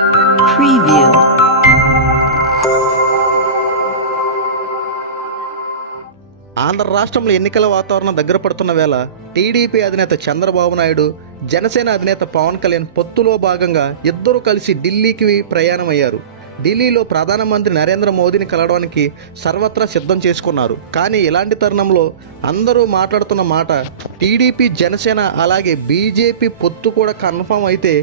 Preview. Andhra రాష్ట్రంలో ఎన్నికల వాతావరణం దగ్గర పడుతున్న వేళ టీడీపీ అధినేత చంద్రబాబు నాయుడు, జనసేన అధినేత పవన్ కళ్యాణ్ పొత్తులో భాగంగా ఇద్దరు కలిసి ఢిల్లీకి ప్రయాణమయ్యారు. ఢిల్లీలో ప్రధానమంత్రి నరేంద్ర మోదీని కలవడానికి సర్వత్రా సిద్ధం చేసుకున్నారు. కానీ ఇలాంటి తరుణంలో అందరూ మాట్లాడుతున్న మాట, టీడీపీ, జనసేన అలాగే బీజేపీ పొత్తు కూడా కన్ఫర్మ్ అయితే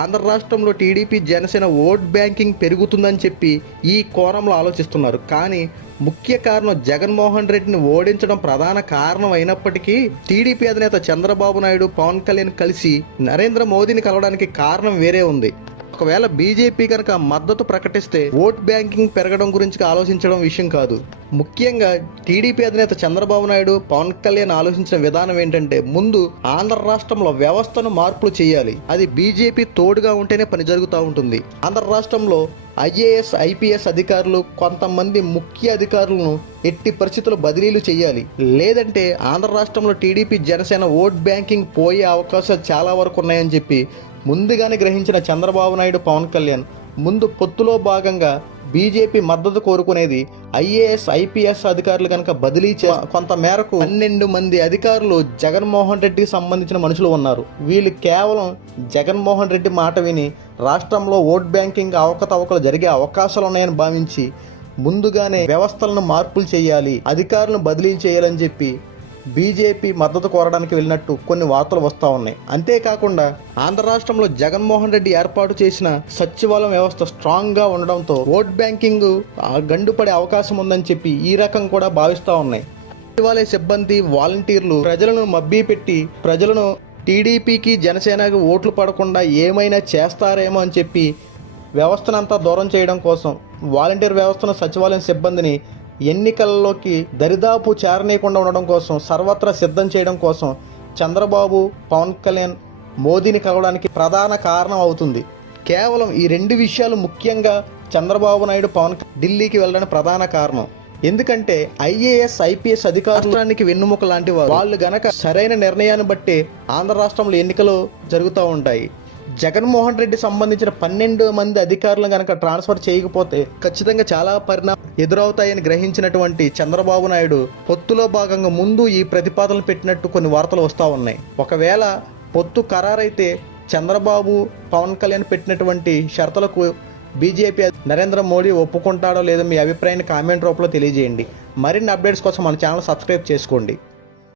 ఆంధ్ర రాష్ట్రంలో టీడీపీ, జనసేన ఓట్ బ్యాంకింగ్ పెరుగుతుందని చెప్పి ఈ కోణంలో ఆలోచిస్తున్నారు. కానీ ముఖ్య కారణం జగన్మోహన్ రెడ్డిని ఓడించడం ప్రధాన కారణం అయినప్పటికీ టీడీపీ అధినేత చంద్రబాబు నాయుడు, పవన్ కళ్యాణ్ కలిసి నరేంద్ర మోదీని కలవడానికి కారణం వేరే ఉంది. ఒకవేళ బీజేపీ కనుక మద్దతు ప్రకటిస్తే ఓట్ బ్యాంకింగ్ పెరగడం గురించి ఆలోచించడం విషయం కాదు. ముఖ్యంగా టీడీపీ అధినేత చంద్రబాబు నాయుడు, పవన్ కళ్యాణ్ ఆలోచించిన విధానం ఏంటంటే, ముందు ఆంధ్ర రాష్ట్రంలో వ్యవస్థను మార్పులు చేయాలి. అది బీజేపీ తోడుగా ఉంటేనే పని జరుగుతూ ఉంటుంది. ఆంధ్ర రాష్ట్రంలో ఐఏఎస్, ఐపీఎస్ అధికారులు, కొంతమంది ముఖ్య అధికారులను ఎట్టి పరిస్థితుల్లో బదిలీలు చేయాలి. లేదంటే ఆంధ్ర రాష్ట్రంలో టీడీపీ, జనసేన ఓట్ బ్యాంకింగ్ పోయే అవకాశాలు చాలా వరకు ఉన్నాయని చెప్పి ముందుగానే గ్రహించిన చంద్రబాబు నాయుడు, పవన్ కళ్యాణ్ ముందు పొత్తులో భాగంగా బీజేపీ మద్దతు కోరుకునేది ఐఏఎస్, ఐపీఎస్ అధికారులు కనుక బదిలీ కొంత మేరకు 12 మంది అధికారులు జగన్మోహన్ రెడ్డికి సంబంధించిన మనుషులు ఉన్నారు. వీళ్ళు కేవలం జగన్మోహన్ రెడ్డి మాట విని రాష్ట్రంలో ఓట్ బ్యాంకింగ్ అవకతవకలు జరిగే అవకాశాలు ఉన్నాయని భావించి ముందుగానే వ్యవస్థలను మార్పులు చేయాలి, అధికారులను బదిలీ చేయాలని చెప్పి బీజేపీ మద్దతు కోరడానికి వెళ్ళినట్టు కొన్ని వార్తలు వస్తూ ఉన్నాయి. అంతేకాకుండా ఆంధ్ర రాష్ట్రంలో జగన్మోహన్ రెడ్డి ఏర్పాటు చేసిన సచివాలయం వ్యవస్థ స్ట్రాంగ్గా ఉండడంతో ఓట్ బ్యాంకింగ్ గండుపడే అవకాశం ఉందని చెప్పి ఈ రకం కూడా భావిస్తూ ఉన్నాయి. సచివాలయ సిబ్బంది, వాలంటీర్లు ప్రజలను మభ్యపెట్టి ప్రజలను టీడీపీకి, జనసేనకి ఓట్లు పడకుండా ఏమైనా చేస్తారేమో అని చెప్పి వ్యవస్థనంతా దూరం చేయడం కోసం వాలంటీర్ వ్యవస్థను, సచివాలయం సిబ్బందిని ఎన్నికల్లోకి దరిదాపు చేరనీయకుండా ఉండడం కోసం, సర్వత్రా సిద్ధం చేయడం కోసం చంద్రబాబు, పవన్ కళ్యాణ్ మోదీని కలవడానికి ప్రధాన కారణం అవుతుంది. కేవలం ఈ 2 విషయాలు ముఖ్యంగా చంద్రబాబు నాయుడు, పవన్ ఢిల్లీకి వెళ్ళడానికి ప్రధాన కారణం. ఎందుకంటే ఐఏఎస్, ఐపీఎస్ అధికారానికి వెన్నుముక లాంటి వాళ్ళు గనక సరైన నిర్ణయాన్ని బట్టే ఆంధ్ర రాష్ట్రంలో ఎన్నికలు జరుగుతూ ఉంటాయి. జగన్మోహన్ రెడ్డి సంబంధించిన 12 మంది అధికారులను కనుక ట్రాన్స్ఫర్ చేయకపోతే ఖచ్చితంగా చాలా పరిణామాలు ఎదురవుతాయని గ్రహించినటువంటి చంద్రబాబు నాయుడు పొత్తులో భాగంగా ముందు ఈ ప్రతిపాదనలు పెట్టినట్టు కొన్ని వార్తలు వస్తూ ఉన్నాయి. ఒకవేళ పొత్తు ఖరారైతే చంద్రబాబు, పవన్ కళ్యాణ్ పెట్టినటువంటి షరతులకు బీజేపీ నరేంద్ర మోడీ ఒప్పుకుంటాడో లేదో మీ అభిప్రాయాన్ని కామెంట్ రూపంలో తెలియజేయండి. మరిన్ని అప్డేట్స్ కోసం మన ఛానల్ సబ్స్క్రైబ్ చేసుకోండి.